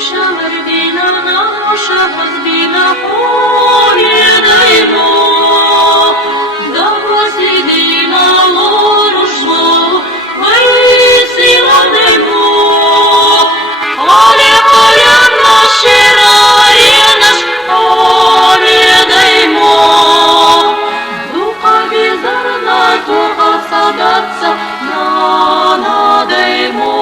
Вийша вербіна наша, возбіна повідаймо, да посидіна лорушмо, висіла даймо. Оля, Оля, наші раї наш повідаймо, духа бездарна, духа садаться надаймо.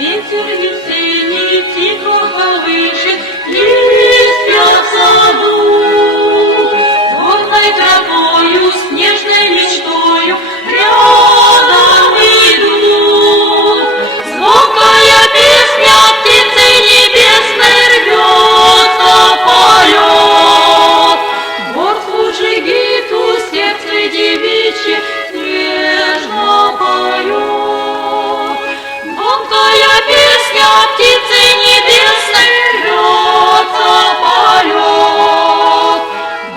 Ветер весенний тихо колышет листья в саду, горной тропою, снежной мечтою рядом идут. Звонкая песня птицы небесной рвется в полет. Двор служи гиту, сердце девичье нежно поет. Звонкая песня птицы небесной рвется в полет.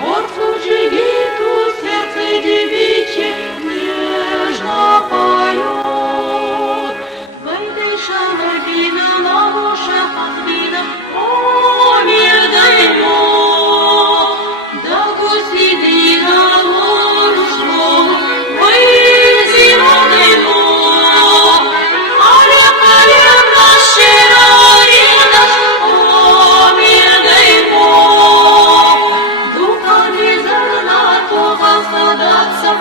Двор служи гиту, сердце девичье нежно поет. Войдыша вербіна наша, возбіна повідаймо, да посидіна лорушмо, висіла даймо. Оля, Оля, наші раї наш повідаймо, духа бездарна, духа садаться